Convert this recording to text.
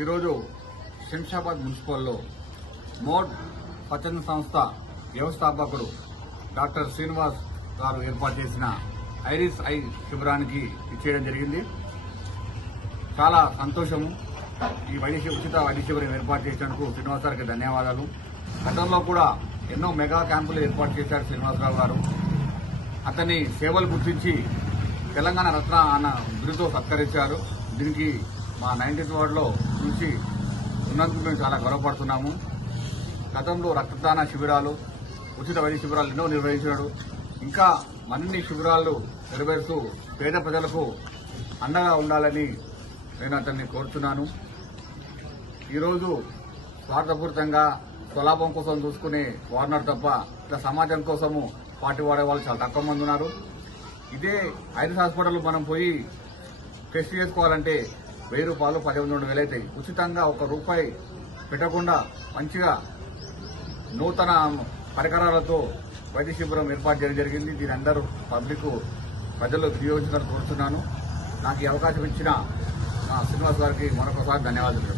ఈరోజు శంషాబాద్ మున్సిపల్లో మోడ్ స్వచ్ఛంద సంస్థ వ్యవస్థాపకుడు డాక్టర్ శ్రీనివాస్ గారు ఏర్పాటు చేసిన ఐరిస్ ఐ శిబిరానికి ఇచ్చేయడం జరిగింది. చాలా సంతోషము. ఈ ఉచిత వైద్య శిబిరం ఏర్పాటు చేసినందుకు శ్రీనివాస్ గారికి ధన్యవాదాలు. గతంలో కూడా ఎన్నో మెగా క్యాంపులు ఏర్పాటు చేశారు శ్రీనివాసరావు గారు. అతని సేవలు గుర్తించి తెలంగాణ రత్న అన్న బిరుదుతో సత్కరించారు. దీనికి మా 19th వార్డులో నుంచి ఉన్నందుకు మేము చాలా గర్వపడుతున్నాము. గతంలో రక్తదాన శిబిరాలు, ఉచిత వైద్య శిబిరాలు ఎన్నో నిర్వహించాడు. ఇంకా మరిన్ని శిబిరాలు నెరవేరుస్తూ పేద ప్రజలకు అండగా ఉండాలని నేను అతన్ని కోరుతున్నాను. ఈరోజు స్వార్థపూరితంగా స్వలాభం కోసం చూసుకునే వాడినారు తప్ప ఇట్లా సమాజం కోసము పార్టీ వాడే వాళ్ళు చాలా తక్కువ మంది ఉన్నారు. ఇదే ఐరిస్ హాస్పిటల్ మనం పోయి టెస్ట్ చేసుకోవాలంటే 1000 రూపాయలు 12,000 అవుతాయి. ఉచితంగా ₹1 పెట్టకుండా మంచిగా నూతన పరికరాలతో వైద్య శిబిరం ఏర్పాటు చేయడం జరిగింది. దీని అందరూ పబ్లిక్ ప్రజలు వినియోగించాలని కోరుతున్నాను. నాకు ఈ అవకాశం ఇచ్చిన శ్రీనివాస్ గారికి మరొకసారి ధన్యవాదాలు.